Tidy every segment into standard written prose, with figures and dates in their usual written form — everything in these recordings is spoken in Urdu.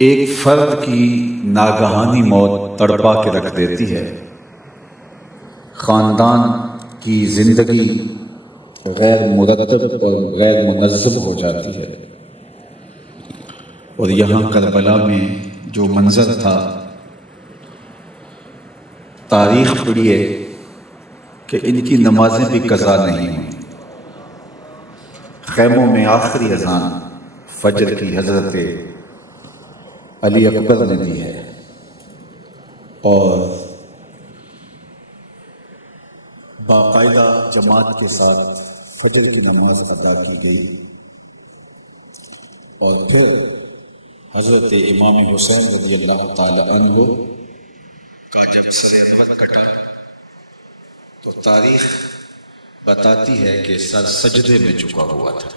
ایک فرد کی ناگہانی موت تڑپا کے رکھ دیتی ہے، خاندان کی زندگی غیر مرتب اور غیر منظم ہو جاتی ہے۔ اور یہاں کربلا میں جو منظر تھا، تاریخ پڑھیے کہ ان کی نمازیں بھی قضا نہیں ہوئیں۔ خیموں میں آخری اذان فجر کی حضرت علی اکبر نے دی ہے اور باقاعدہ جماعت کے ساتھ فجر کی نماز ادا کی گئی، اور پھر حضرت امام حسین رضی اللہ تعالی عنہ کا جب سر ابر کٹا تو تاریخ بتاتی ہے کہ سر سجدے میں جھکا ہوا تھا۔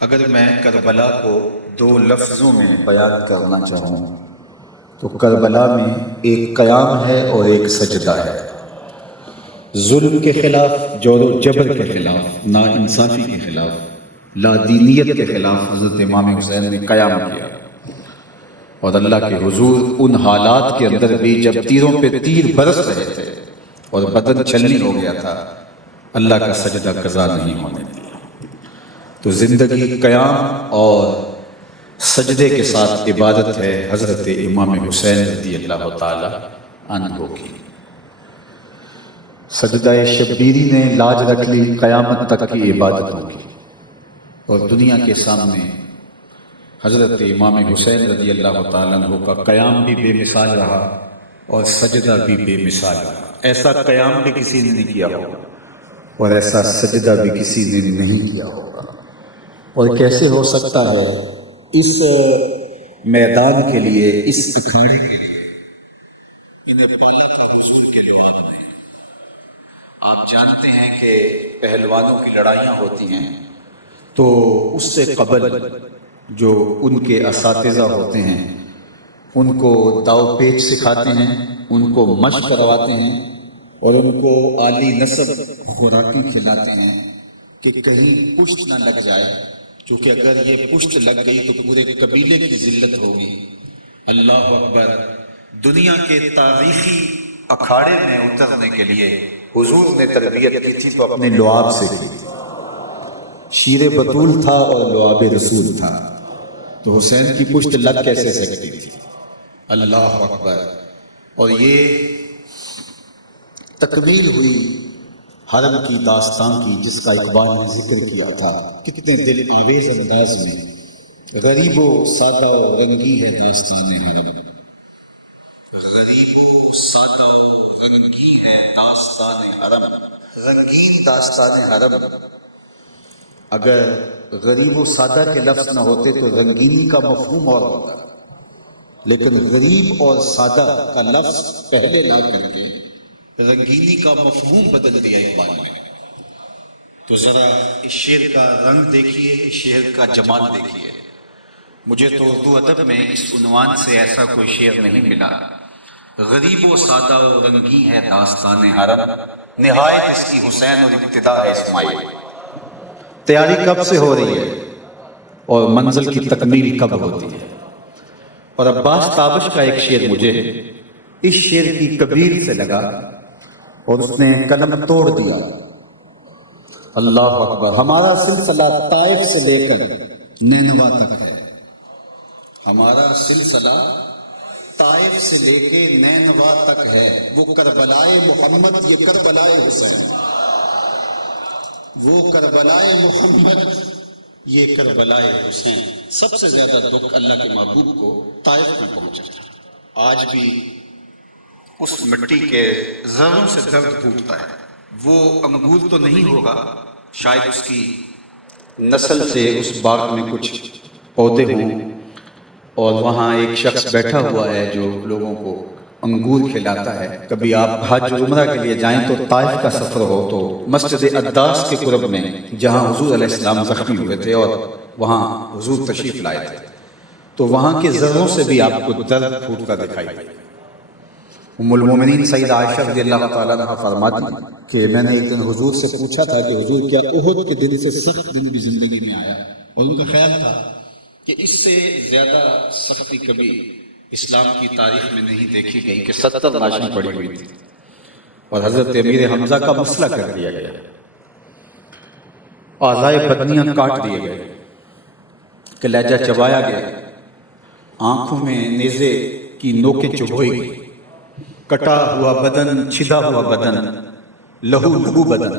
اگر میں کربلا کو دو لفظوں میں بیان کرنا چاہوں تو کربلا میں ایک قیام ہے اور ایک سجدہ ہے۔ ظلم کے خلاف، جور و جبر کے خلاف، نا انصافی کے خلاف، لا دینیت کے خلاف حضرت امام حسین نے قیام کیا، اور اللہ کے حضور ان حالات کے اندر بھی جب تیروں پہ تیر برس رہے تھے اور بدن چھلنی ہو گیا تھا، اللہ کا سجدہ قضا نہیں ہونے دیا۔ تو زندگی قیام اور سجدے کے ساتھ عبادت ہے حضرت امام حسین رضی اللہ تعالی عنہ کی۔ سجدہ شبیری نے لاج رکھ لی قیامت تک کی عبادتوں کی، اور دنیا کے سامنے حضرت امام حسین رضی اللہ تعالیٰ عنہ کا قیام بھی بے مثال رہا اور سجدہ بھی بے مثال رہا۔ ایسا قیام بھی کسی نے نہیں کیا ہوگا اور ایسا سجدہ بھی کسی نے نہیں کیا ہوگا۔ اور کیسے ہو سکتا ہے؟ اس میدان کے لیے، اس اکھاڑے کے لیے انہیں پالا تھا حضور کے لعاب میں۔ آپ جانتے ہیں کہ پہلوانوں کی لڑائیاں ہوتی ہیں تو اس سے قبل جو ان کے اساتذہ ہوتے ہیں ان کو داؤ پیچ سکھاتے ہیں، ان کو مشق کرواتے ہیں اور ان کو عالی نسب خوراکیں کھلاتے ہیں کہ کہیں پشت نہ لگ جائے، کیونکہ اگر یہ پشت لگ گئی تو پورے قبیلے کی ذلت ہوگی۔ اللہ اکبر! دنیا کے تاریخی اکھاڑے میں اترنے کے لیے حضور نے تربیت کی تھی تو اپنے لعاب سے کی۔ شیر بطول تھا اور لعاب رسول تھا، تو حسین کی پشت لگ کیسے سکتی تھی؟ اللہ اکبر! اور یہ تکمیل ہوئی حرم کی داستان کی، جس کا اقبال نے ذکر کیا تھا کتنے دل آویز انداز میں۔ غریب و سادہ و رنگی ہے داستان حرم، غریب و سادہ و رنگی ہے داستان حرم، رنگین داستان حرم۔ اگر غریب و سادہ کے لفظ نہ ہوتے تو رنگینی کا مفہوم اور ہوتا، لیکن غریب اور سادہ کا لفظ پہلے لا کر کے رنگینی کا مفہوم بدل دیا اقبال نے۔ تو ذرا اس شعر کا رنگ دیکھیے، اس شعر کا جمال دیکھیے۔ مجھے تو اردو ادب میں اس عنوان سے ایسا کوئی شعر نہیں ملا۔ غریب و سادہ و رنگی ہے داستان حرم، نہایت اس کی حسین اور ابتدا ہے اسماعیل۔ تیاری کب سے ہو رہی ہے اور منزل کی تکمیل کب ہوتی ہے؟ اور عباس تابش کا ایک شعر مجھے اس شعر کی کبیر سے لگا اور اس نے قلم توڑ دیا۔ اللہ اکبر! ہمارا سلسلہ طائف سے لے کر نینوا تک ہے، ہمارا سلسلہ طائف سے لے کے نینوا تک ہے، وہ کربلائے محمد، یہ کربلائے حسین، وہ کربلائے محمد، یہ کربلائے حسین۔ سب سے زیادہ دکھ اللہ کے محبوب کو طائف میں پہنچا۔ آج بھی اس مٹی کے ذروں سے درد ٹوٹتا ہے۔ وہ انگور تو نہیں ہوگا، شاید اس کی نسل سے اس باغ میں کچھ پودے ہوں، اور وہاں ایک شخص بیٹھا ہوا ہے جو لوگوں کو انگور کھلاتا ہے۔ کبھی آپ حج عمرہ کے لیے جائیں تو طائف کا سفر ہو تو مسجد اقداس کے قرب میں، جہاں حضور علیہ السلام زخمی ہوئے تھے اور وہاں حضور تشریف لائے تھے، تو وہاں کے ذروں سے بھی آپ کو درد پھوٹتا دکھائی دے۔ ام المومنین سیدہ عائشہ رضی اللہ تعالیٰ عنہ فرماتی کہ میں نے ایک دن حضور سے پوچھا تھا کہ حضور کیا احد کے دن سے سخت دن بھی زندگی میں آیا؟ اور ان کا خیال تھا کہ اس سے زیادہ سختی کبھی اسلام کی تاریخ میں نہیں دیکھی گئی کہ 70 لاشیں پڑی ہوئی تھی اور حضرت امیر حمزہ کا مسئلہ کر دیا گیا، اعضائے بدنیاں کاٹ دیے گئے، کلیجہ چبایا گیا، آنکھوں میں نیزے کی نوکیں چبھوئی گئی، کٹا ہوا بدن، چھدا ہوا بدن، لہو بدن۔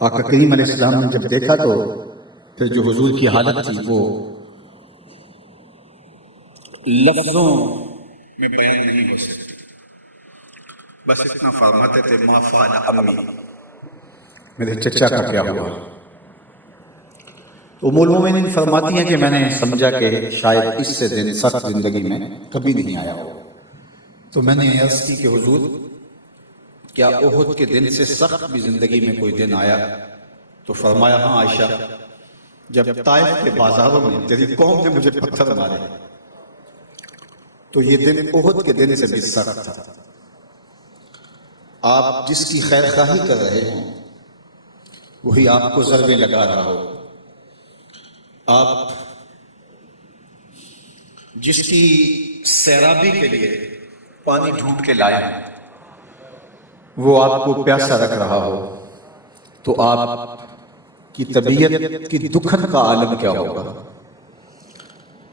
آقا کریم علیہ السلام نے جب دیکھا تو پھر جو حضور کی حالت تھی وہ لفظوں میں بیان نہیں ہو سکتی، بس اتنا فرماتے تھے ما فعل عمی، میرے چچا کا کیا ہوا۔ تو ام المومنین فرماتی ہیں کہ میں نے سمجھا کہ شاید اس سے دن سخت زندگی میں کبھی نہیں آیا ہو، تو میں نے عرض کی کہ حضور کیا احد کے دن سے سخت بھی زندگی میں کوئی دن آیا؟ تو فرمایا ہاں عائشہ، جب طائف کے بازاروں میں تیری قوم نے مجھے پتھر مارے تو یہ دن احد کے دن سے بھی سخت تھا۔ آپ جس کی خیر خواہی کر رہے ہوں وہی آپ کو ضربیں لگا رہا ہو، آپ جس کی سیرابی کے لیے پانی ڈھونڈ کے لائے وہ آپ کو پیاسا رکھ رہا ہو، تو آپ کی طبیعت کی دکھن کا عالم کیا ہوگا؟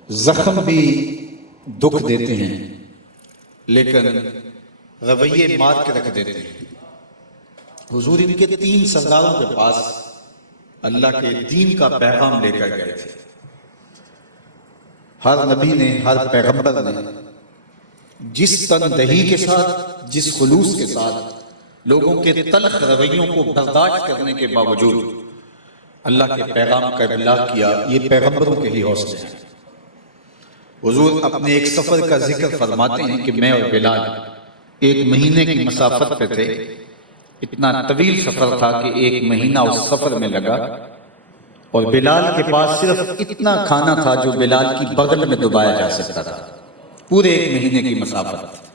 زخم بھی دکھ دیتے ہیں لیکن رویے مار کے رکھ دیتے ہیں۔ حضور ان کے 3 سرداروں کے پاس اللہ کے دین کا پیغام لے کر گئے تھے۔ ہر نبی نے، ہر پیغمبر نے جس تندہی کے ساتھ، جس خلوص کے ساتھ لوگوں کے تلخ رویوں کو برداشت کرنے کے باوجود اللہ کے پیغام کا ابلاغ کیا، یہ پیغمبروں کے ہی حوصلے ہیں۔ حضور اپنے ایک سفر کا ذکر فرماتے ہیں کہ میں اور بلال 1 مہینے کی مسافت پہ تھے، اتنا طویل سفر تھا کہ 1 مہینہ اس سفر میں لگا، اور بلال کے پاس صرف اتنا کھانا تھا جو بلال کی بغل میں دبایا جا سکتا تھا، پورے 1 مہینے کی مسافت۔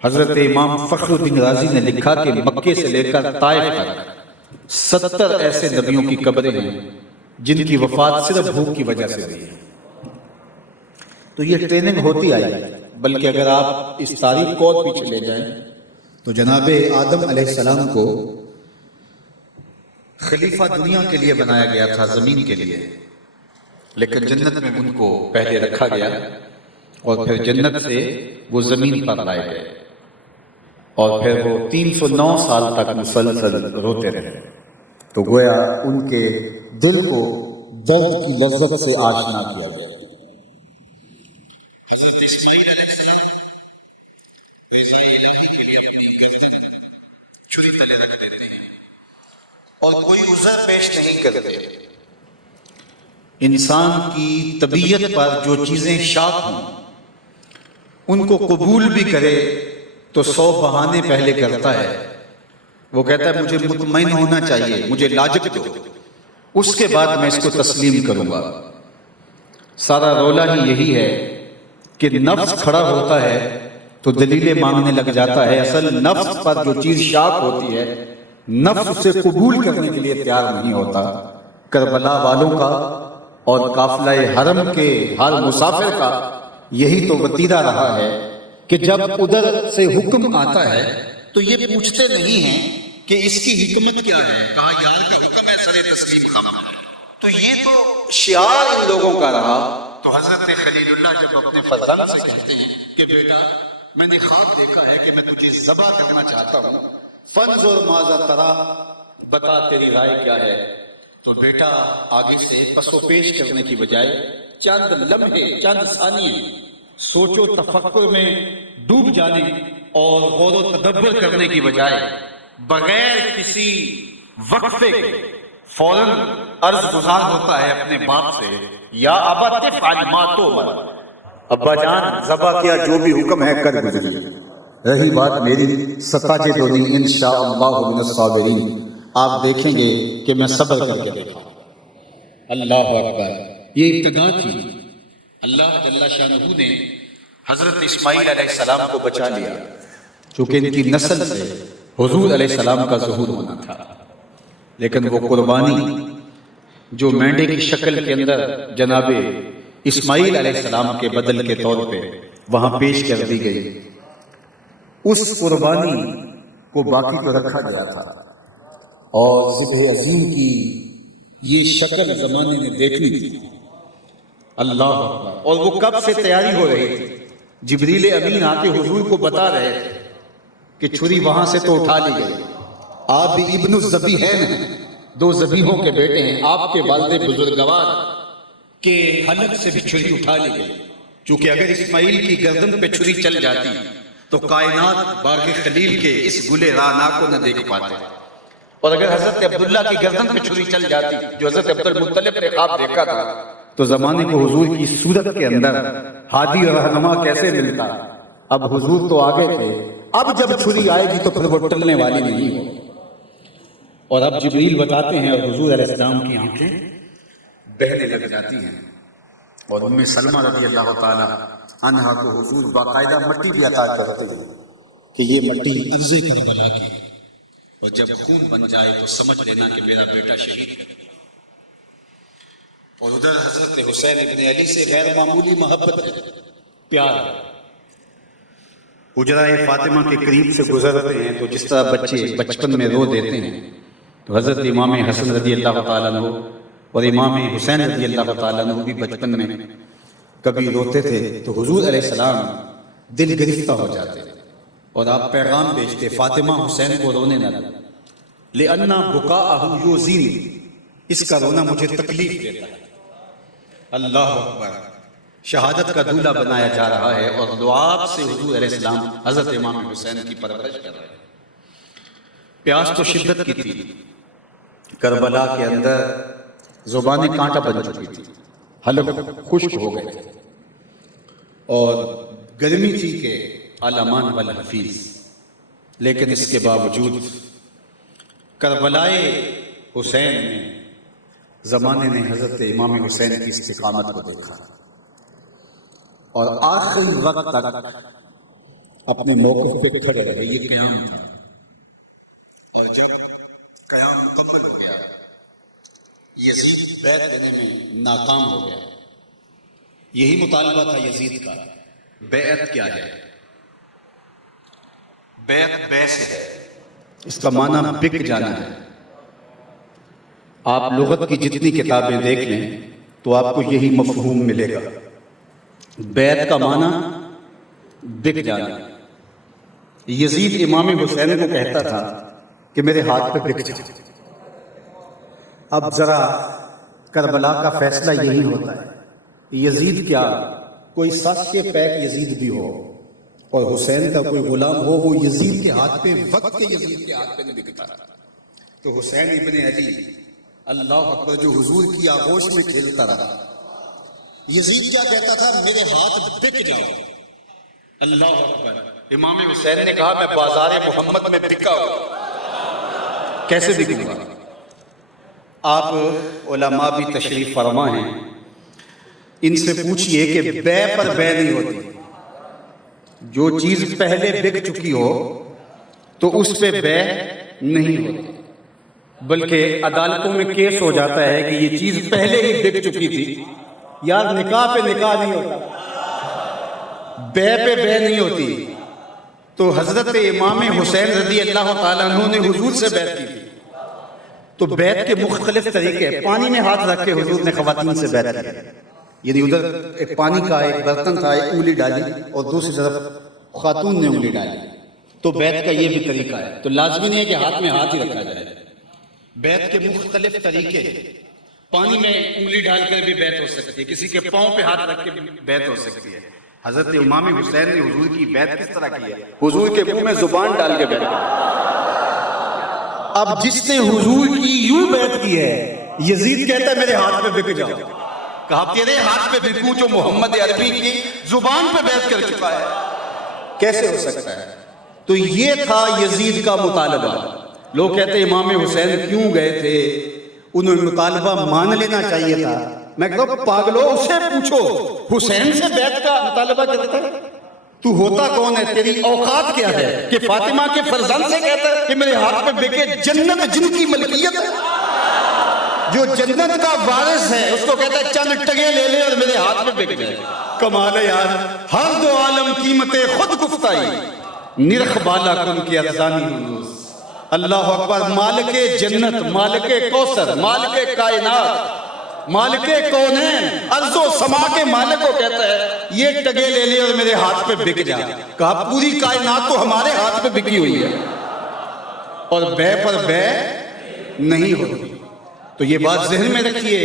حضرت امام فخر الدین رازی نے لکھا کہ مکے سے لے کر طائف تک 70 ایسے نبیوں کی قبریں ہیں جن کی وفات صرف بھوک کی وجہ سے ہوئی ہے۔ تو یہ ٹریننگ ہوتی آئی، بلکہ اگر آپ اس تاریخ کو اور پیچھے لے جائیں تو جناب آدم علیہ السلام کو خلیفہ دنیا کے لیے بنایا گیا تھا، زمین کے لیے، لیکن جنت میں ان کو پہلے رکھا گیا اور پھر جنت سے وہ زمین پر لائے گئے، اور پھر وہ 309 سال تک مسلسل روتے رہے۔ تو گویا ان کے دل کو درد کی لذت سے آشنا کیا گیا۔ حضرت اسماعیل علیہ السلام رضائے الہی کے لیے اپنی گردن چھری تلے رکھ دیتے ہیں اور کوئی عذر پیش نہیں کرتے۔ انسان کی طبیعت پر جو چیزیں شاق ہوں ان کو قبول بھی کرے تو 100 بہانے پہلے کرتا ہے۔ وہ کہتا ہے مجھے مطمئن ہونا چاہیے، مجھے لاجک دو، اس کے بعد میں اس کو تسلیم کروں گا۔ سارا رولا ہی یہی ہے کہ نفس کھڑا ہوتا ہے تو دلیلیں مانگنے لگ جاتا ہے، اصل نفس پر جو چیز شاق ہوتی ہے نفس اسے قبول کرنے کے لیے تیار نہیں ہوتا۔ کربلا والوں کا اور قافلہ حرم کے ہر مسافر کا یہی تو وتیرہ رہا ہے کہ جب ادھر سے حکم آتا ہے تو یہ پوچھتے نہیں ہیں کہ اس کی حکمت کیا ہے، کہا یار کا حکم ہے، سر تسلیم خم ہے۔ تو یہ تو شعار ان لوگوں کا رہا۔ تو حضرت خلیل اللہ جب اپنے فرزند سے کہتے ہیں کہ بیٹا میں نے خواب دیکھا ہے کہ میں تجھے ذبح کرنا چاہتا ہوں، فانظر ماذا ترا، بتا تیری رائے کیا ہے۔ تو بیٹا آگے سے پس و پیش کرنے کی بجائے چند لمحے، چند ثانیے سوچ و تفکر میں ڈوب جانے اور غور و تدبر کرنے کی بجائے بغیر کسی وقفے کے فوراً عرض گزار ہوتا ہے اپنے باپ سے، یا ابا تفعل ما تؤمر، ابا جان ذبح کیا جو بھی حکم ہے کر گزری، رہی بات میری ستجدنی انشاءاللہ من الصابرین، آپ دیکھیں گے کہ میں صبر کر کے دیکھا۔ اللہ اکبر، یہ ابتدا تھی۔ اللہ جل شانہ نے حضرت اسماعیل علیہ السلام کو بچا لیا چونکہ ان کی نسل سے حضور علیہ السلام کا ظہور ہونا تھا، لیکن وہ قربانی جو مینڈے کی شکل کے اندر جناب اسماعیل علیہ السلام کے بدل کے طور پہ وہاں پیش کر دی گئی، اس قربانی کو باقی کو رکھا گیا تھا، اور ذبح عظیم کی یہ شکل زمانے نے دیکھنی تھی۔ اللہ اکبر! اور وہ کب سے تیاری ہو رہی تھی؟ جبریل امین آ کے حضور کو بتا رہے تھے کہ چھری وہاں سے تو اٹھا لی گئی، آپ بھی ابن الذبیحین ہیں، دو ذبیحوں کے بیٹے ہیں، آپ کے والد بزرگوار کے حلق سے بھی چھری اٹھا لی گئی، چونکہ اگر اسماعیل کی گردن پہ چھری چل جاتی تو کائنات باغ خلیل کے اس گلے رانا کو نہ دیکھ پاتے، اور اگر حضرت عبداللہ کی گردن پہ چھری چل جاتی جو حضرت عبد المطلب نے خواب دیکھا تھا، تو زمانے کو حضور کی صورت کے اندر ہادی اور رہنما کیسے ملتا؟ اب حضور تو آگے تھے، اب جب چھری آئے گی تو پھر وہ ٹلنے والی نہیں ہو۔ اور اب جبریل بتاتے ہیں اور حضور علیہ السلام کی آنکھیں بہنے لگ جاتی ہیں، اور ام سلمہ رضی اللہ تعالی عنہا کو حضور باقاعدہ مٹی بھی عطا کرتے ہیں کہ یہ مٹی ارض کربلا کی، اور جب خون بن جائے تو سمجھ لینا کہ میرا بیٹا شہید ہے۔ اور ادھر حضرت حسین ابن علی سے غیر معمولی محبت ہے، پیار ہے۔ حجرہ فاطمہ کے قریب سے گزرتے ہیں تو جس طرح بچے بچپن میں رو دیتے ہیں، تو حضرت امام حسن رضی اللہ تعالیٰ عنہ اور امام حسین رضی اللہ تعالیٰ عنہ بھی بچپن میں کبھی روتے تھے تو حضور علیہ السلام دل گرفتہ ہو جاتے اور آپ پیغام بھیجتے، فاطمہ حسین کو رونے نہ دو، لأن بکاءہ یؤذینی، اس کا رونا مجھے تکلیف دیتا ہے۔ اللہ اکبر! شہادت کا دولہا بنایا جا رہا ہے، اور لعاب سے حضور علیہ السلام حضرت امام حسین کی پرورش کر رہے ہیں۔ پیاس تو شدت کی تھی، کربلا کے اندر زبانیں کانٹا بن چکی تھی، حلق خشک ہو گئے تھے، اور گرمی تھی کہ علامان والحفیظ، لیکن اس کے باوجود کربلائے حسین میں زمانے نے حضرت امام حسین کی استقامت کو دیکھا، اور آخری وقت تک اپنے موقف پہ کھڑے رہے۔ یہ قیام تھا، اور جب قیام مکمل ہو گیا، یزید بیعت دینے میں ناکام ہو گیا۔ یہی مطالبہ تھا یزید کا، بیعت کیا ہے؟ بیعت بیس ہے، اس کا معنی بک جانا ہے۔ آپ لغت کی جتنی کتابیں دیکھ لیں تو آپ کو یہی مفہوم ملے گا۔ بیعت کا معنی بک جانا۔ یزید امام حسین کو کہتا تھا کہ میرے ہاتھ پہ بک جاؤ۔ اب ذرا کربلا کا فیصلہ یہی ہوتا ہے، یزید کیا کوئی سچ کے پیک یزید بھی ہو اور حسین کا کوئی غلام ہو، وہ یزید کے ہاتھ پہ وقت کے یزید کے ہاتھ پہ نہیں بکتا۔ تو حسین ابن علی اللہ اکبر جو حضور کی آغوش میں کھیلتا رہا، یزید کیا کہتا تھا؟ میرے ہاتھ بک جاؤ۔ اللہ اکبر! امام حسین نے کہا میں بازار محمد میں بکا ہوں، کیسے بکوں گا؟ آپ علماء بھی تشریف فرما ہیں، ان سے پوچھئے کہ بے پر بے نہیں ہوتی، جو چیز پہلے بک چکی ہو تو اس پہ بے نہیں ہوتی، بلکہ عدالتوں میں کیس ہو جاتا ہے کہ یہ چیز پہلے ہی بک چکی تھی، یار نکاح پہ نکاح نہیں ہوتا، بے پہ بے نہیں ہوتی۔ تو حضرت امام حسین رضی اللہ تعالیٰ عنہ نے حضور سے بیعت کی تھی، تو بیعت کے مختلف طریقے، پانی میں ہاتھ رکھ کے حضور نے خواتین سے بیعت کی، یعنی ادھر ایک پانی کا ایک برتن تھا، ایک انگلی ڈالی اور دوسری طرف خاتون نے انگلی ڈالی، تو بیعت کا یہ بھی طریقہ ہے۔ تو لازمی نہیں ہے کہ ہاتھ میں ہاتھ ہی رکھا جائے، بیعت کے مختلف طریقے، پانی میں انگلی ڈال کر بھی بیعت ہو سکتی ہے، کسی کے پاؤں پہ ہاتھ رکھ کے بھی بیعت ہو سکتی ہے۔ حضرت امام حسین نے حضور کی بیعت کس طرح کی ہے؟ حضور کے منہ میں زبان ڈال کے بیعت کی۔ اب جس نے حضور کی یوں بیعت کی ہے، یزید کہتا ہے میرے ہاتھ پہ بک جاؤ، کہا تیرے ہاتھ پہ بکوں جو محمد عربی کی زبان پہ بیعت کر چکا ہے، کیسے ہو سکتا ہے؟ تو یہ تھا یزید کا مطالبہ۔ لوگ کہتے ہیں امام حسین کیوں گئے تھے، انہوں نے مطالبہ مان لینا چاہیے تھا۔ میں کہتا ہوں پاگلو، اسے پوچھو حسین سے بیعت کا مطالبہ کرتا ہے، تو ہوتا کون ہے؟ تیری اوقات کیا ہے کہ فاطمہ کے فرزند سے کہتا ہے کہ میرے ہاتھ پہ بکے؟ جنت جن کی ملکیت ہے، جو جنت کا وارث ہے اس کو کہتا ہے چند ٹگے لے لے اور میرے ہاتھ میں بک جائے. کمال ہے یار. ہر دو عالم قیمت خود گفتائی نرخ بالا کن کی ارزانی ہنوز. اللہ اکبر. مالک جنت، مالک کوثر، مالک کائنات، مالک کونین، ارض و سما کے مالک کو کہتا ہے یہ ٹگے لے لے اور میرے ہاتھ پہ بک جا. کہا پوری کائنات تو ہمارے ہاتھ پہ بکی ہوئی ہے اور بے پر بے نہیں ہوتی. تو یہ بات ذہن میں رکھیے.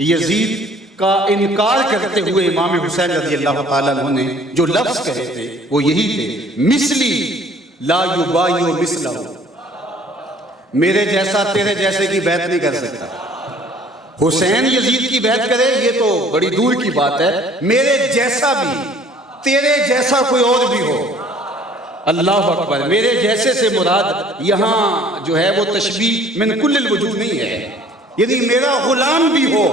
یزید کا انکار کرتے ہوئے امام حسین رضی اللہ تعالیٰ عنہ نے جو لفظ کہے تھے وہ یہی تھے مثلی لا یبایع مثلہ. میرے جیسا تیرے جیسے کی بیعت نہیں کر سکتا. حسین یزید کی بیعت کرے یہ تو بڑی دور کی بات ہے. میرے جیسا بھی، تیرے جیسا کوئی اور بھی ہو. اللہ اکبر. میرے جیسے سے مراد یہاں جو ہے وہ تشبیہ من کل الوجوہ نہیں ہے، یعنی میرا غلام بھی ہو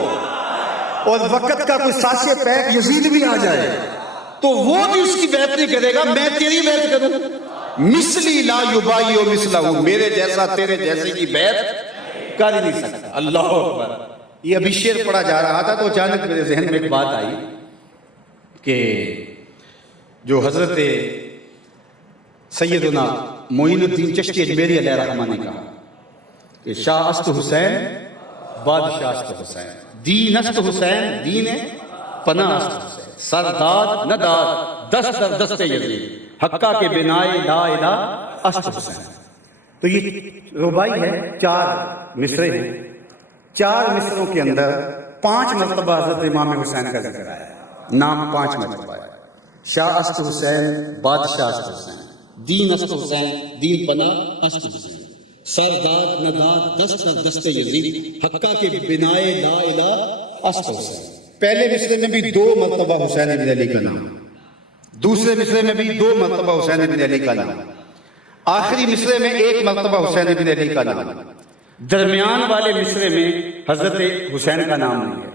اور وقت کا کوئی ساسے پیک یزید بھی آ جائے تو وہ بھی اس کی بیعت نہیں کرے گا. میں تیری بیعت کروں. مثلی لا یبایع مثلہ. میرے جیسا تیرے جیسے کی بیعت کر ہی نہیں سکتا. اللہ اکبر. یہ ابھی شعر پڑھا جا رہا تھا تو اچانک میرے ذہن میں ایک بات آئی کہ جو حضرت سیدنا معین الدین چشتی اجمیری علیہ الرحمہ نے کہا کہ شاہ است حسین بادشاہ است حسین، دین است حسین دین پناہ است حسین، سرداد نداد دست در دست یزید حقہ کے بنائے لا الہ است حسین. تو یہ ربائی ہے، 4 مصرے ہیں. 4 مصروں کے اندر 5 مرتبہ حضرت امام حسین کا ذکر آیا. نام 5 مرتبہ ہے. شاہ است حسین بادشاہ است حسین، دین است حسین دین پناہ است حسین، سرداد نداد دست در دست یزید حقہ کے بنائے لا الہ است حسین. پہلے مصرے میں بھی 2 مرتبہ حسین بن علی کا نام، دوسرے مصرے میں بھی 2 مرتبہ حسین بن علی کا نام، آخری مصرے میں 1 مرتبہ حسین بن علی کا نام. درمیان والے مصرے میں حضرت حسین کا نام نہیں ہے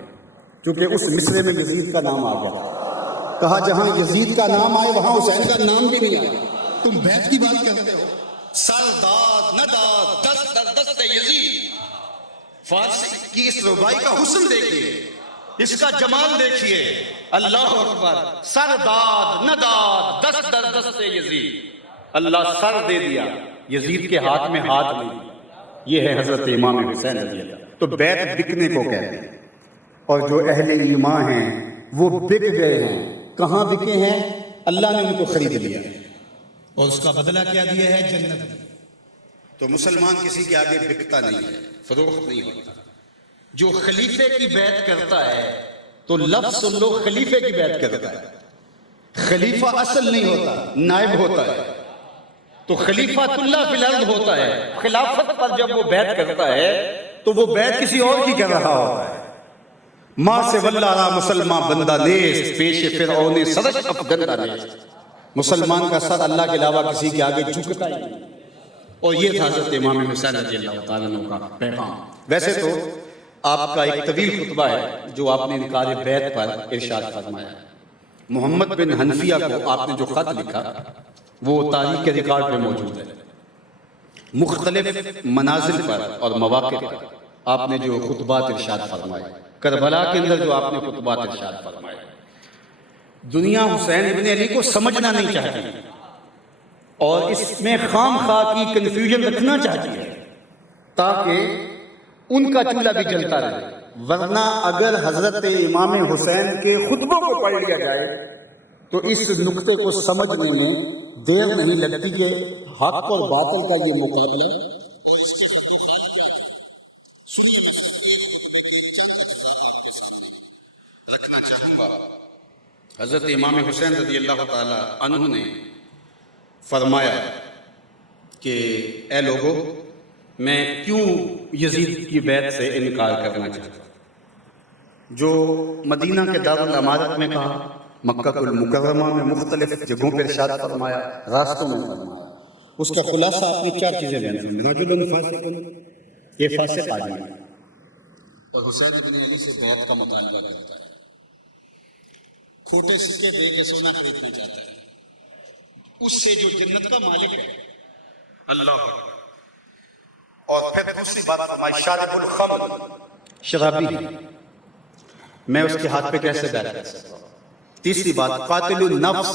کیونکہ اس مصرے میں یزید کا نام آ گیا تھا. کہا جہاں یزید کا نام آئے وہاں حسین کا نام بھی نہیں آیا. تم بیعت کی بات کرتے ہو. سرداد نداد دست در دست یزید. فارسی کی اس ربائی کا حسن دیکھیے، اس کا جمال دیکھیے. اللہ اکبر. سرداد نداد دست در دست یزید. اللہ سر دے دیا، یزید کے ہاتھ میں ہاتھ نہیں دیا. یہ ہے حضرت امام حسین رضی اللہ. تو بیعت بکنے کو کہتے ہیں. اور جو اہل ایمان ہیں وہ بک گئے ہیں. کہاں بکے ہیں؟ اللہ نے ان کو خرید لیا اور اس کا بدلہ کیا دیا ہے؟ جنت. تو مسلمان کسی کے آگے بکتا نہیں ہے، فروخت نہیں ہوتا. جو خلیفے کی بیعت کرتا ہے تو لفظ سن لو، خلیفے کی بیعت کرتا ہے. خلیفہ اصل نہیں ہوتا، نائب ہوتا ہے. تو خلیفۃ اللہ فی الارض ہوتا ہے. خلافت پر جب وہ بیعت کرتا ہے تو وہ بیعت کسی اور کی کر رہا ہوتا ہے. ماں سے واللہ مسلمان بندہ نیست، پیش فرعون سرش افگندہ نیست. مسلمان کا سر اللہ کے علاوہ کسی کے آگے جھکتا ہی نہیں. اور یہ تھا حضرت امام حسین رضی اللہ تعالیٰ عنہ کا پیغام. ویسے تو آپ کا ایک طویل خطبہ ہے جو آپ نے انکار بیعت پر ارشاد فرمایا. محمد بن حنفیہ کو آپ نے جو خط لکھا وہ تاریخ کے ریکارڈ پہ موجود ہے. مختلف منازل پر اور مواقع پر آپ نے جو خطبات ارشاد فرمائے، کربلا کے اندر جو آپ نے خطبات ارشاد فرمائے، دنیا حسین ابن علی کو سمجھنا نہیں چاہتی اور اس میں خام خواہ کی کنفیوژن رکھنا چاہتی ہے تاکہ ان کا چولہا بھی جلتا رہے. ورنہ اگر حضرت امام حسین کے خطبوں کو پڑھ لیا جائے تو اس نقطے کو سمجھنے میں دیر نہیں لگتی کہ حق اور باطل کا یہ مقابلہ اور اس کے خط و خال کیا ہے. سنیے میں صرف ایک خطبے کے چند اجزاء آپ کے سامنے رکھنا چاہوں گا. حضرت امام حسین رضی اللہ تعالی عنہ نے فرمایا کہ اے لوگو، میں کیوں یزید کی بیعت سے انکار کرنا چاہتا ہوں. جو مدینہ کے دارالامارت میں کہا، مکہ المکرمہ میں مختلف جگہوں پر ارشاد فرمایا، راستوں میں فرمایا. اس کا خلاصہ آپ نے 4 چیزیں بیان فرمائی. رجل فاسق، یہ فاسق آدمی ہے اور حسین بن علی سے بیعت کا مطالبہ کرتا ہے. کھوٹے سکے دے کے سونا خریدنا چاہتا ہے. اس سے جو جنت کا مالک ہے اللہ. اور پھر دوسری بات فرمائی، شارب الخمر، شرابی ہے، میں اس کے ہاتھ پہ کیسے بیعت کر سکتا ہوں؟ تیسری بات، قاتل النفس،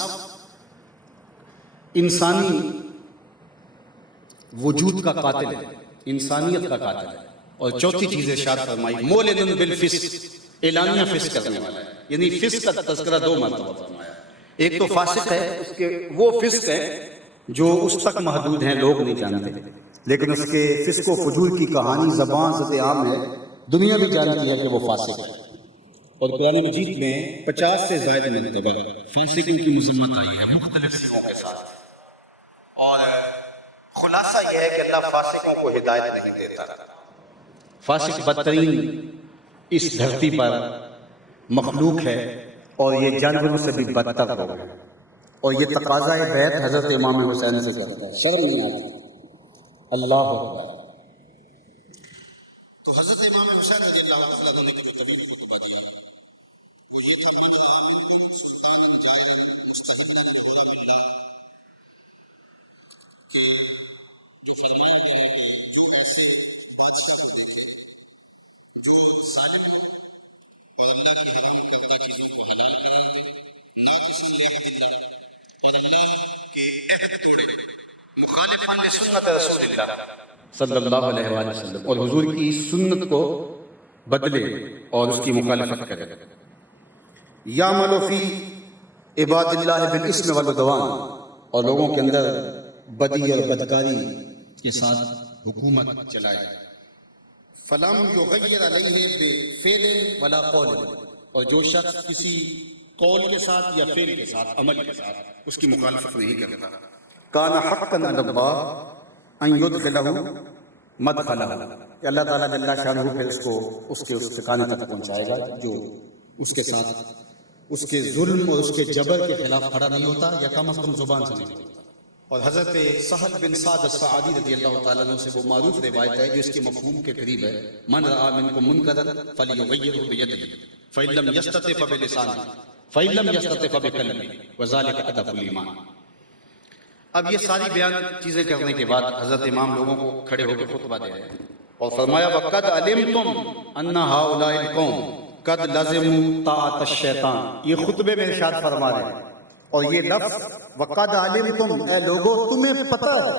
انسانی وجود کا قاتل ہے، انسانیت کا قاتل ہے۔ اور چوتھی چیز ارشاد فرمائی مولد بالفسق، اعلانیہ فسق کرنے والا ہے، یعنی فسق کا تذکرہ 2 مرتبہ فرمایا۔ ایک تو فاسق ہے، اس کے وہ فسق ہے جو اس تک محدود ہیں، لوگ نہیں جانتے، لیکن اس کے فسق و فجور کی کہانی زبان زد عام ہے، دنیا بھی جانتی ہے کہ وہ فاسق ہے۔ اور قرآن مجید میں 50 سے زائد مرتبہ فاسقوں کی مذمت آئی ہے مختلف صیغوں کے ساتھ، اور خلاصہ یہ ہے کہ اللہ فاسقوں کو ہدایت نہیں دیتا۔ فاسق بدترین اس دھرتی پر مخلوق ہے، اور یہ جانوروں سے بھی بدتر ہو گئے، اور یہ تقاضۂ بیعت حضرت امام حسین سے کرتا ہے، شرم نہیں آتی۔ اللہ اکبر۔ تو حضرت امام حسین رضی اللہ تعالیٰ عنہ نے جو طویل خطبہ دیا وہ یہ تھا، من رأى منکم سلطانا جائرا مستحلا لحرم اللہ، کہ جو فرمایا گیا ہے کہ جو ایسے بادشاہ کو دیکھے جو ظالم ہو اور اللہ کی حرام کردہ چیزوں کو حلال قرار دے، ناقصا لعہد اللہ، اور اللہ کے عہد توڑے، مخالفا لسنت رسول اللہ صلی اللہ علیہ وآلہ وسلم، اور حضور کی سنت کو بدلے اور اس کی مخالفت کرے، یعمل فی عباد اللہ بالاسم والعدوان، اور لوگوں کے اندر بدی اور بدکاری کے ساتھ حکومت چلائے، فلم یغیر علیہ بفعل ولا قول، اور جو شخص کسی قول کے ساتھ یا فعل کے ساتھ، عمل کے ساتھ اس کی مخالفت نہیں کرتا، کان حقا علی اللہ ان یدخلہ مدخلہ، کہ اللہ تعالیٰ جل شانہ پھر اس کو اس کے اس ٹھکانے تک پہنچائے گا جو اس کے ساتھ اس کے ظلم اور اس کے جبر کے خلاف کھڑا نہیں ہوتا، یا کم از کم زبان سے نہیں ہوتا۔ اور حضرت سہل بن سعد الساعدی رضی اللہ تعالیٰ عنہ سے وہ معروف روایت ہے جو اس کے مفہوم کے قریب ہے، من رأى منکم منکرا فلیغیرہ بیدہ فإن لم یستطع فبلسانہ فإن لم یستطع فبقلبہ وذلک اضعف الایمان۔ اب یہ ساری بیان چیزیں کرنے کے بعد حضرت امام لوگوں کو کھڑے ہو کے خطبہ دے رہے ہیں، اور فرمایا وَقَدْ عَلِمْتُمْ أَنَّ هَؤُلَاءِ الْقَوْمَ قَدْ لَزِمُوا طَاعَةَ الشَّيْطَانِ، یہ خطبے میں ارشاد فرما رہے ہیں، اور یہ لفظ وَقَدْ عَلِمْتُمْ، اے لوگو تمہیں پتہ ہے،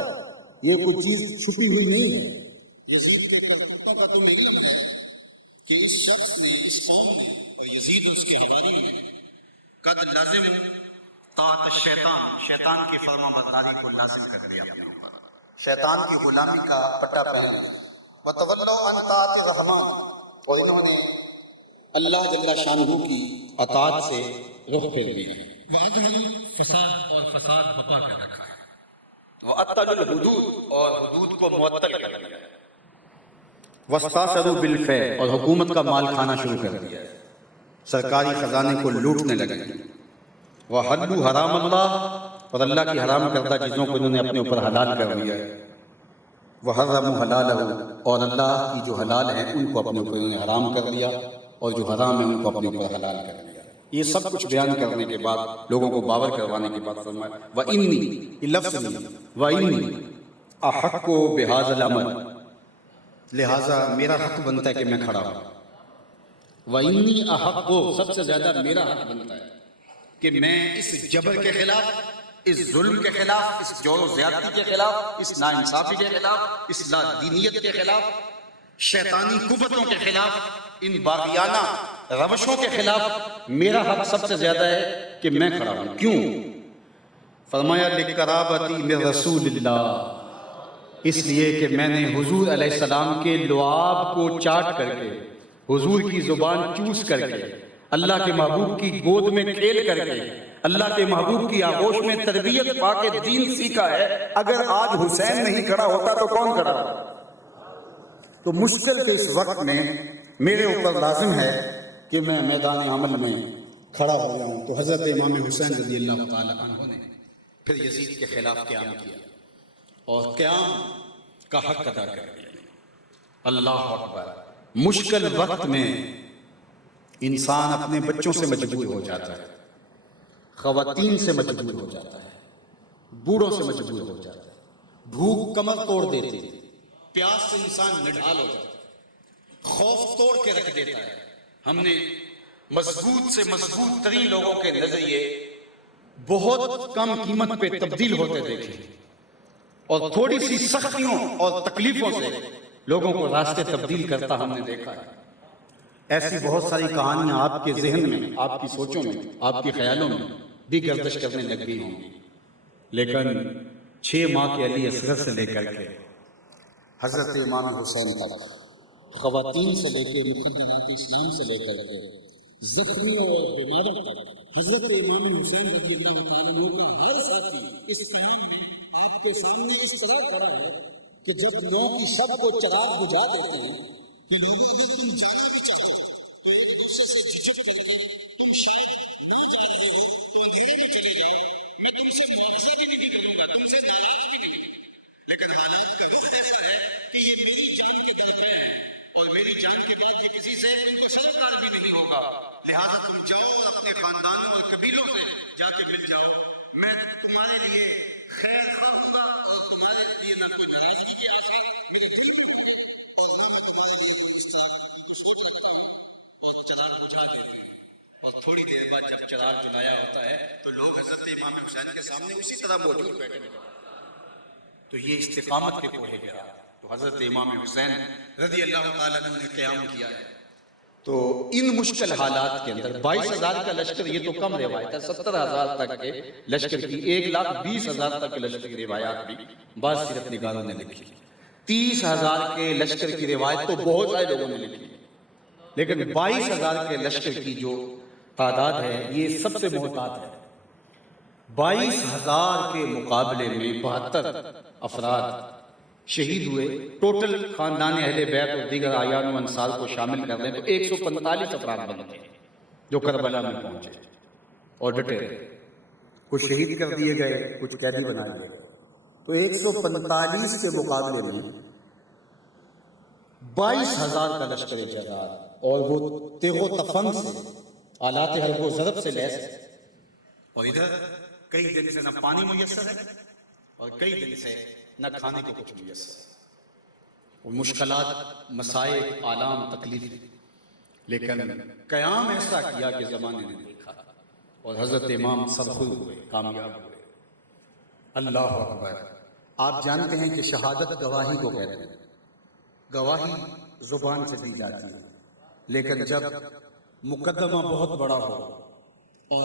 یہ کوئی چیز چھپی ہوئی نہیں ہے، یزید کے کرتوتوں کا تمہیں علم ہے کہ اس شخص نے، اس قوم نے، اور یزید اور اس کے حواریوں نے قد لازم طاعت الشیطان، شیطان کی فرما برداری کو لازم کر لیا اپنے اوپر، شیطان کی غلامی کا پٹا پہن لیا، وَتَوَلَّوْا عَنْ طَاعَةِ الرَّحْمَٰنِ، اور انہوں نے اللہ جل شانہ کی اطاعت سے رخ پھیر لیا، وَأَظْهَرُوا فساد، اور فساد بقا کر رکھا ہے، وَأَطَّلُوا الْحُدُودَ، اور حدود کو معطل کر دیا، وَاسْتَأْثَرُوا بِالْفَيْءِ، اور حکومت کا مال کھانا شروع کر دیا، سرکاری خزانے کو لوٹنے لگے، وَحَلُّوا حرام اللہ، اور اللہ کی حرام کردہ چیزوں کو انہوں نے اپنے اوپر حلال کر دیا، وَحَرَّمُوا حَلَالَهُ، اور اللہ کی جو حلال ہیں ان کو اپنے اوپر انہوں نے حرام کر دیا، اور جو حرام ہیں ان کو اپنے اوپر حلال کر دیا۔ یہ سب کچھ بیان کرنے کے بعد، لوگوں کو باور کروانے کے بعد فرمایا وَإِنِّي، یہ لفظ نہیں، وَإِنِّي أَحَقُّ بِهَذَا الْأَمْرِ، لہٰذا میرا حق بنتا ہے کہ میں کھڑا ہوں، وَإِنِّي أَحَقُّ، سب سے زیادہ میرا حق بنتا ہے کہ میں اس جبر کے خلاف، اس ظلم کے خلاف، اس جور و زیادتی کے خلاف، اس ناانصافی کے خلاف، اس لا دینیت کے خلاف، شیطانی قوتوں کے خلاف، ان باغیانہ روشوں کے خلاف میرا حق سب سے زیادہ ہے کہ میں کھڑا ہوں۔ کیوں؟ فرمایا لِقَرَابَتِي مِن رسول اللہ، اس لیے کہ میں نے حضور علیہ السلام کے لعاب کو چاٹ کر کے، حضور کی زبان چوس کر کے، اللہ کے محبوب کی گود میں کھیل کر کے، اللہ کے محبوب کی آغوش میں تربیت پا کے دین سیکھا ہے۔ اگر آج حسین نہیں کھڑا ہوتا تو کون کھڑا ہوتا؟ تو مشکل کے اس وقت میں میرے اوپر لازم ہے کہ میں میدان عمل میں کھڑا ہو جاؤں۔ تو حضرت امام حسین رضی اللہ تعالی عنہ نے پھر یزید کے خلاف قیام کیا اور قیام کا حق ادا کر دیا۔ اللہ اکبر۔ مشکل وقت میں انسان اپنے بچوں سے مجبور ہو جاتا ہے، خواتین سے مجبور ہو جاتا ہے، بوڑھوں سے مجبور ہو جاتا ہے، بھوک کمر توڑ دیتی ہے، پیاس سے انسان نڈھال ہو جاتا ہے، خوف توڑ کے رکھ دیتا ہے. ہم نے مضبوط سے مضبوط ترین لوگوں کے نظریے بہت کم قیمت پہ تبدیل ہوتے دیکھے اور تھوڑی سی سختیوں اور تکلیفوں سے لوگوں کو راستے تبدیل کرتا ہم نے دیکھا ہے. ایسی بہت ساری کہانیاں آپ کے ذہن میں، آپ کی سوچوں میں، آپ کے خیالوں میں بھی گردش کرنے لگ گئی ہوں گی. لیکن 6 ماہ کے علی اصغر سے لے کر کے حضرت امام حسین تک، خواتین سے لے کے مقدرات اسلام سے لے کر کے زخمیوں اور بیماروں تک، حضرت امام حسین رضی اللہ تعالیٰ عنہ کا ہر ساتھی اس قیام میں آپ کے سامنے اس طرح کھڑا ہے کہ جب 9 کی شب کو چراغ بجھا دیتے ہیں کہ لوگوں اگر تم جانا بھی چاہو تو ایک دوسرے سے جھجک کر کے تم شاید نہ جا رہے ہو تو اندھیرے میں چلے جاؤ، میں تم سے مواخذہ بھی نہیں کروں گا، تم سے ناراض بھی نہیں. لیکن حالات کا رخ ایسا ہے کہ یہ میری جان کے درپے ہیں اور میری جان کے بعد یہ کسی سے ان کو سرکار بھی نہیں ہوگا، لہذا تم جاؤ اور اپنے خاندانوں اور قبیلوں سے جا کے مل جاؤ. میں تمہارے لیے خیر خواہ ہوں گا اور تمہارے لیے نہ کوئی ناراضگی کے آثار میرے دل میں ہوں گے اور نہ میں تمہارے لیے کوئی اس طرح کی کوئی سوچ رکھتا ہوں. اور چراغ بجھا دیتے ہیں اور تھوڑی دیر بعد جب چراغ جلایا ہوتا ہے تو لوگ حضرت امام حسین کے سامنے اسی طرح موجود بیٹھے ہیں. تو یہ استقامت کے کوہ گرا تو حضرت امام حسین رضی اللہ تعالیٰ عنہ نے قیام کیا ہے. تو ان مشکل حالات کے اندر 22,000 کا لشکر، یہ تو کم روایت ہے، 70,000 تک کے لشکر کی، 1,20,000 تک کے لشکر کی روایات بھی بعض سیرت نگاروں نے لکھی. 30,000 کے لشکر کی روایت تو بہت سارے لوگوں نے لکھی، لیکن 22,000 کے لشکر کی جو تعداد ہے یہ سب سے محتاط ہے. 22,000 کے مقابلے میں 72 افراد شہید ہوئے. ٹوٹل خاندان اہل بیت اور دیگر اعیان و انصار کو شامل کر لیں تو 145 افراد بنتے ہیں جو کربلا میں پہنچے اور ڈٹے رہے. کچھ شہید کر دیے گئے، کچھ قیدی بنا لیے گئے. تو 145 کے مقابلے میں 22,000 کا لشکر جہاد اور وہ تیغ و تفنگ سے، آلات حرب و ضرب سے لیس ہے. اور ادھر کئی دن سے نہ پانی میسر ہے اور کئی دن سے نہ کھانے کو کچھ میسر ہے. اور مشکلات، مسائل، آلام، تکلیف. لیکن قیام ایسا کیا کہ زمانے نے دیکھا اور حضرت امام سرخرو ہوئے، کامیاب ہوئے. اللہ اکبر. آپ جانتے ہیں کہ شہادت گواہی کو کہتے ہیں. گواہی زبان سے دی جاتی ہے، لیکن جب مقدمہ بہت بڑا ہو اور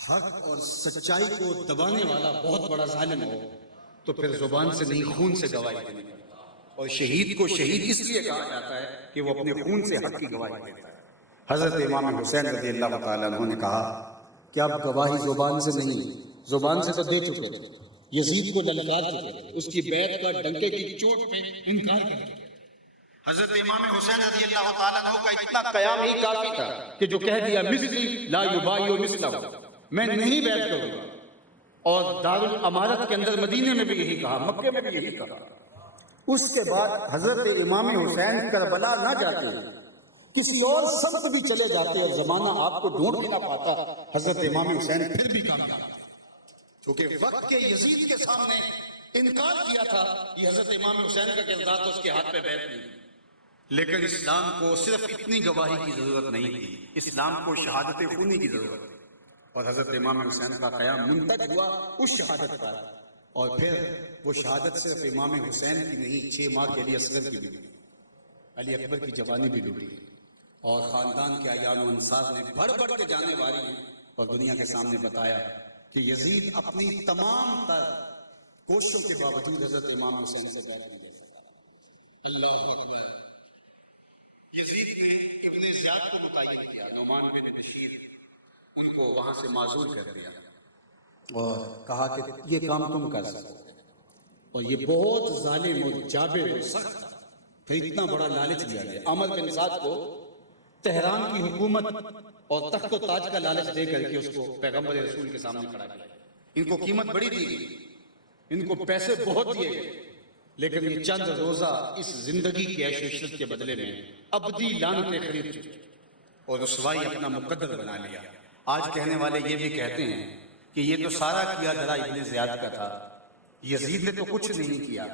حق اور سچائی کو دبانے والا بہت بڑا ظالم ہو تو پھر زبان سے نہیں، خون سے گواہی دینی پڑتی ہے. اور شہید کو شہید اس لیے کہا جاتا ہے کہ وہ اپنے خون سے حق کی گواہی دیتا ہے. حضرت امام حسین رضی اللہ تعالیٰ عنہ نے کہا کہ اب گواہی زبان سے نہیں، زبان سے تو دے چکے تھے، یزید کو للکار چکے تھے، اس کی بیعت کا ڈنکے کی چوٹ پہ انکار کر چکے. حضرت امام حسین رضی اللہ تعالیٰ عنہ کا اتنا قیام ہی کافی تھا کہ جو کہہ دیا مثلی لا یبایع مثلہ، میں نہیں بیعت کروں گا. اور دارالامارت کے اندر مدینے میں بھی یہی کہا، مکے میں بھی یہی کہا. اس کے بعد حضرت امام حسین کربلا نہ جاتے، کسی اور سمت بھی چلے جاتے اور زمانہ آپ کو ڈھونڈ بھی نہ پاتا، حضرت امام حسین پھر بھی کامیاب تھے. کیونکہ وقت کے یزید کے سامنے انکار کیا تھا. یہ حضرت امام حسین کا کردار تو اس کے ہاتھ پہ بیٹھ نہیں. لیکن اسلام کو صرف اتنی گواہی کی ضرورت نہیں تھی، اسلام کو شہادت خونی کی ضرورت تھی. اور حضرت امام حسین کا قیام منتج ہوا اس شہادت پر. اور پھر وہ شہادت صرف امام حسین کی نہیں، 6 ماہ کے علی اصغر کی بھی لوٹی، علی اکبر کی جوانی بھی لوٹی. اور خاندان کے اعیان و انصار نے بڑھ بڑھ کے جانے والی اور دنیا کے سامنے بتایا کہ یزید اپنی تمام تر کوششوں کے باوجود حضرت امام حسین سے بیعت نہیں دے سکا. اللہ اکبر. یزید نے ابن زیاد کو متعین کیا، نعمان بن بشیر، ان کو وہاں سے معزول کر دیا اور کہا کہ یہ کام تم کر سکتے. اور یہ بہت ظالم اور جابر اور سخت تھا. پھر اتنا بڑا لالچ دیا گیا. عمر بن سعد کو تہران کی حکومت اور تخت و تاج کا لالچ دے کر کے اس کو پیغمبر رسول کے سامنے کھڑا کیا. ان کو قیمت بڑی دی گئی، ان کو پیسے بہت دیے گئے، لیکن یہ چند روزہ اس زندگی کی عیش و عشرت کے بدلے میں ابدی لعنتیں خرید چکے اور رسوائی اپنا مقدر بنا لیا. آج کہنے والے یہ بھی کہتے ہیں کہ یہ تو سارا کیا دھرا ابن زیاد کا تھا، یزید نے تو کچھ نہیں کیا.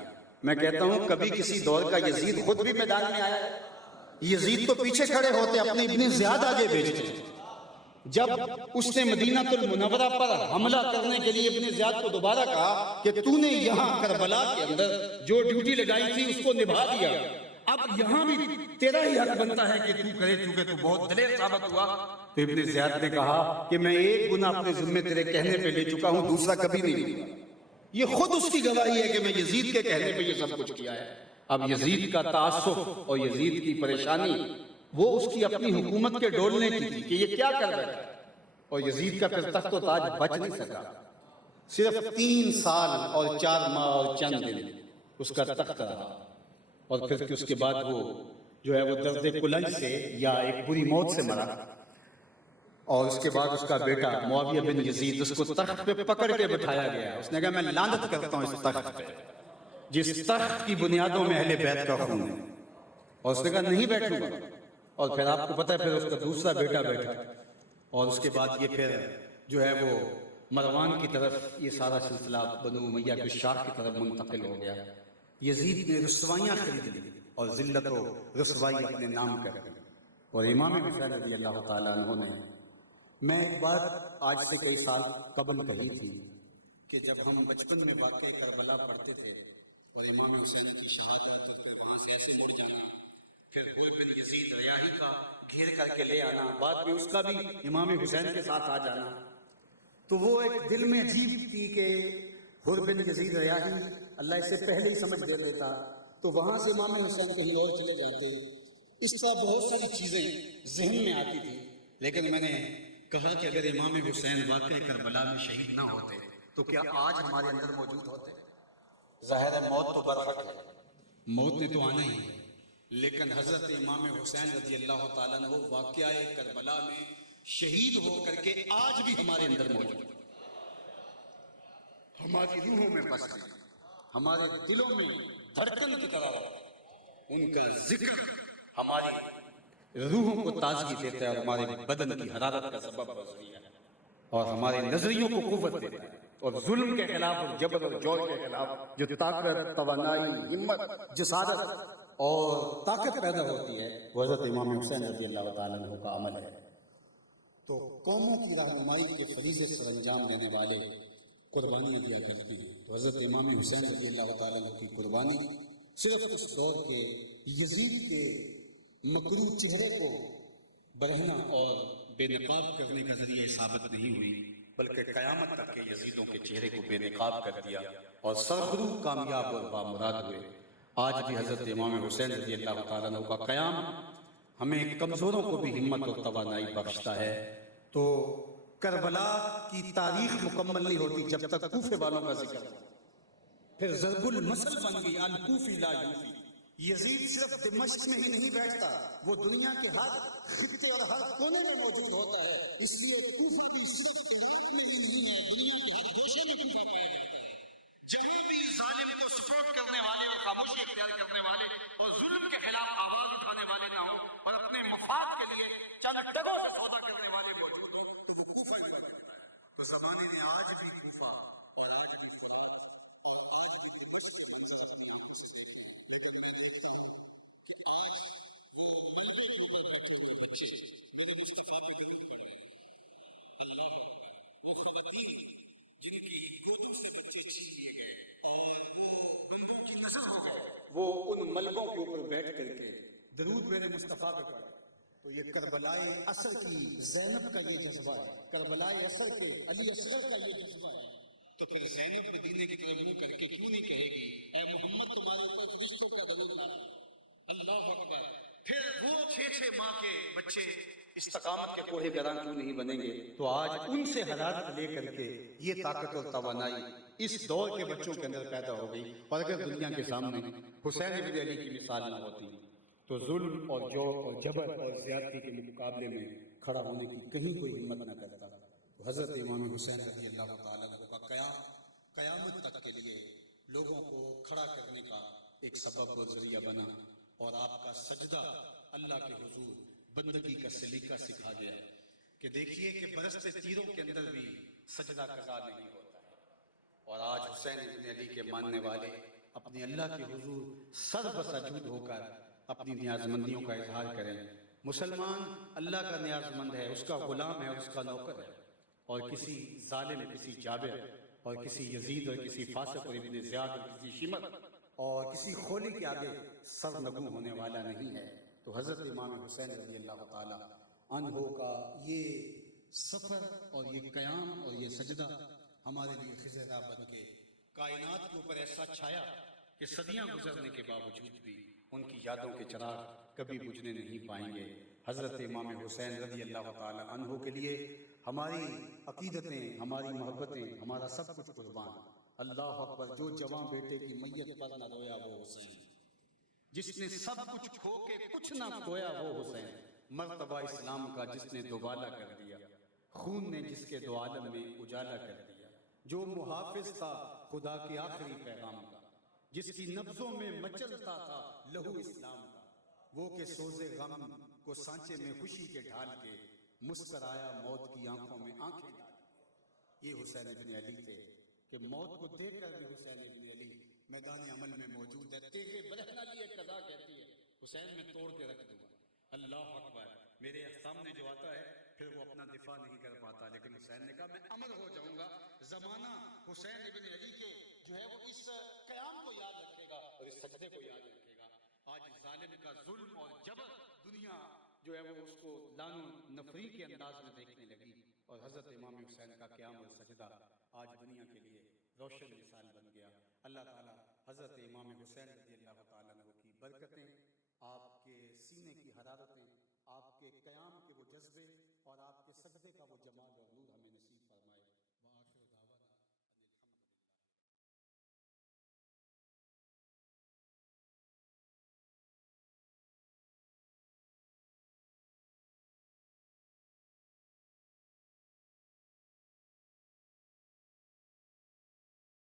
میں کہتا ہوں کبھی کسی دور کا یزید خود بھی میدان میں آیا ہے؟ یزید تو پیچھے کھڑے ہوتے اپنے ابن زیاد آگے بھیجتے ہیں. جب اس نے مدینہ المنورہ پر حملہ کرنے کے لیے ابن زیاد کو دوبارہ کہا کہ تو نے یہاں کربلا کے اندر جو ڈیوٹی لگائی تھی اس کو نبھا دیا، اب یہاں بھی تیرا ہی حق بنتا ہے کہ تو کرے، چونکہ تو بہت دلیر ثابت ہوا. تو ابن زیاد نے کہا کہ میں ایک گناہ اپنے ذمے تیرے کہنے پہ لے چکا ہوں، دوسرا کبھی نہیں لوں گا. یہ خود اس کی گواہی ہے کہ میں یزید کے کہنے پہ یہ سب کچھ کیا ہے. اب یزید کا تعصب اور یزید کی پریشانی وہ اس کی اپنی حکومت کے ڈولنے کی تھی کہ یہ کیا کر رہا ہے، اور یزید کا پھر تخت و تاج بچ نہیں سکا. صرف 3 سال اور 4 ماہ اور چند دن اس کا تخت رہا، اور پھر اس کے بعد وہ جو ہے وہ درد کلنج سے یا ایک بری موت سے مرا. اور اس کے بعد اس کا بیٹا معاویہ بن یزید اس کو تخت پہ پکڑ کے بٹھایا گیا. اس نے کہا میں لعنت کرتا ہوں اس تخت پہ جس تخت کی بنیادوں میں اہل بیت کا خون ہے. اور اس نے کہا نہیں بیٹھوں گا. اور پھر آپ کو پتہ ہے پھر اس کا دوسرا بیٹا بیٹھا، اور اس کے بعد یہ پھر جو ہے وہ مروان کی طرف یہ سارا سلسلہ بنو امیہ کے شاہ کی طرف منتقل ہو گیا. یزید نے رسوائیاں خرید لی اور ذلت و رسوائی اپنے نام کر دی. اور امام حسین رضی اللہ تعالیٰ عنہ نے، میں ایک بات آج سے کئی سال قبل کہی تھی کہ جب ہم بچپن میں واقعہ کربلا پڑھتے تھے اور امام حسین کی شہادت اور پھر وہاں سے ایسے مڑ جانا، پھر حر بن یزید ریاحی کا گھیر کر کے لے آنا، بعد میں اس کا بھی امام حسین کے ساتھ آ جانا، تو وہ ایک دل میں عجیب تھی کہ حر بن یزید ریاحی اللہ اسے پہلے ہی سمجھ دے دیتا تو وہاں سے امام حسین کہیں اور چلے جاتے. اس طرح بہت ساری چیزیں ذہن میں آتی تھی. لیکن میں نے کہا کہ اگر امام حسین واقعہ کربلا میں شہید نہ ہوتے تو کیا آج ہمارے اندر موجود ہوتے؟ ظاہر ہے موت تو برحق ہے، موت نے تو آنا ہی ہے، لیکن حضرت امام حسین رضی اللہ تعالیٰ عنہ واقعہ کربلا میں شہید ہو کر کے آج بھی ہمارے اندر موجود ہے، ہماری روحوں میں بستے ہیں، ہمارے دلوں میں دھڑکن کی طرح رہتے ہیں. ان کا ذکر ہماری روحوں کو تازگی دیتا ہے اور ہمارے بدن کی حرارت کا سبب بن ہے اور ہمارے نظریوں کو قوت دیتا ہے. اور ظلم کے خلاف اور جبر اور جور کے خلاف جو طاقت، توانائی، ہمت، جسارت اور طاقت پیدا ہوتی ہے وہ حضرت امام حسین رضی اللہ تعالیٰ عنہ کا عمل ہے. تو قوموں کی رہنمائی کے فریضے سر انجام دینے والے قربانیاں دیا کرتے ہیں. تو حضرت امام حسین رضی اللہ تعالیٰ عنہ کی قربانی صرف اس دور کے یزید کے مکروہ چہرے کو برہنہ اور بے نقاب کرنے کا ذریعہ ثابت نہیں ہوئی، بلکہ قیامت تک کے یزیدوں کے چہرے کو بے نقاب کر دیا اور سرخرو کامیاب اور بامراد ہوئے. آج بھی حضرت امام حسین رضی اللہ تعالیٰ عنہ کا قیام ہمیں کمزوروں کو بھی ہمت اور توانائی بخشتا ہے. تو کربلا کی تاریخ مکمل نہیں ہوتی جب تک کوفے والوں کا ذکر ہو. پھر ضرب المثل بن گئی الکوفی لا یوفی. یزید صرف دمشق میں ہی نہیں بیٹھتا، وہ دنیا کے ہر خطے اور ہر کونے میں موجود ہوتا ہے. اس لیے کوفہ بھی صرف عراق میں ہی نہیں ہے، دنیا کے ہر گوشے میں کوفہ پایا جاتا ہے. جہاں بھی ظالم کو سپورٹ کرنے والے اور خاموشی اختیار کرنے والے اور ظلم کے خلاف آواز اٹھانے والے نہ ہوں اور اپنے مفاد کے لیے چند ڈگوں سے سودا کرنے والے موجود ہوں تو وہ کوفہ ہی ہوا کرتا ہے. تو زمانے نے آج بھی کوفہ اور آج بھی فرات اور آج بھی دمشق کے منظر اپنی آنکھوں سے دیکھے ہیں. لیکن میں دیکھتا ہوں کہ آج وہ ملبے کے اوپر بیٹھے ہوئے بچے میرے مصطفیٰ پہ درود پڑھ رہے ہیں. اللہ اکبر. وہ خواتین جن کی گودوں سے بچے چھین لیے گئے اور وہ بندوں کی نسل ہو گئے، وہ ان ملبوں کے اوپر بیٹھ کر کے درود میرے مصطفیٰ پہ پڑھ. تو یہ کربلائے اصل کی زینب کا یہ جذبہ ہے، کربلائے اصل کے علی اصغر کا یہ جذبہ ہے. تو پھر زینب مدینے کی طرف منہ کر کے کیوں نہیں کہے گی اے محمد تمہارے اوپر فرشتوں کا درود نہ؟ اللہ اکبر. پھر وہ 6 ماہ کے بچے استقامت کے کوہ گراں کیوں نہیں بنیں گے؟ تو آج ان سے حرارت لے کر کے یہ طاقت اور توانائی اس دور کے بچوں کے اندر پیدا ہو گئی. اور اگر دنیا کے سامنے حسین بن علی کی مثال نہ ہوتی تو ظلم اور جور اور جبر اور زیادتی کے مقابلے میں کھڑا ہونے کی کہیں کوئی ہمت نہ کرتا. تو حضرت امام حسین رضی اللہ تعالیٰ عنہ کا قیام قیامت تک کے لیے لوگوں کو کھڑا کرنے کا ایک سبب و ذریعہ بنا، اور آپ کا سجدہ اللہ کے حضور بندگی کا سلیقہ سکھا گیا کہ دیکھیے کہ برستے تیروں کے اندر بھی سجدہ قضا نہیں ہوتا ہے. اور آج حسین ابن علی کے ماننے والے اپنے اللہ کے حضور سر بسجود ہو کر اپنی نیاز مندیوں کا اظہار کریں. مسلمان اللہ کا نیاز مند ہے، اس کا غلام ہے اور اس کا نوکر ہے، اور کسی ظالم، کسی جابر اور کسی یزید اور کسی فاسق اور ابن زیاد اور کسی شمر اور کسی خولی کے آگے سرنگوں ہونے والا نہیں ہے. تو حضرت امام حسین رضی اللہ تعالی عنہ کا یہ سفر اور یہ قیام اور یہ سجدہ ہمارے لیے خضر راہ بن کے کائنات کے اوپر ایسا چھایا کہ صدیاں گزرنے کے باوجود بھی ان کی یادوں کے چراغ کبھی بجھنے نہیں پائیں گے. حضرت امام حسین رضی اللہ تعالی عنہ کے لیے ہماری عقیدتیں، ہماری محبتیں، ہمارا سب کچھ قربان. اللہ اکبر. جو جوان بیٹے کی میت پر نہ رویا وہ حسین، جس نے سب کچھ کھو کے کچھ نہ کھویا وہ حسین. مرتبہ اسلام کا جس نے دوبالا کر دیا، خون نے جس کے دو عالم میں اجالا کر دیا. جو محافظ تھا خدا کے آخری پیغام کا، جس کی نبضوں میں مچلتا تھا لہو اسلام کا، وہ کہ سوز غم کو سانچے میں خوشی کے ڈھال کے مسکرایا موت کی آنکھوں میں آنکھیں ڈال کے. یہ حسین بن علی تھے کہ موت کو دیکھ کر بھی حسین بن علی میدان عمل میں موجود ہے. تیغے برہنہ لیے قضا کہتی ہے حسین میں توڑ کے رکھ دوں گا. اللہ اکبر. میرے سامنے جو آتا ہے پھر وہ اپنا دفاع نہیں کر پاتا، لیکن حسین نے کہا میں امر ہو جاؤں گا. زمانہ حسین ابن علی کے جو ہے وہ اس قیام کو یاد رکھے گا اور اس سجدے کو یاد رکھے گا. آج ظالم کا ظلم اور جبر دنیا جو ہے وہ اس کو لعن و نفری کے انداز میں دیکھنے لگی، اور حضرت امام حسین کا قیام اور سجدہ آج دنیا کے لیے روشن مثال بن گیا. اللہ تعالی حضرت امام حسین رضی اللہ تعالیٰ عنہ کی برکتیں، آپ کے سینے کی حرارتیں، آپ کے قیام کے وہ جذبے اور آپ کے سجدے کا وہ جمال اور نور ہمیں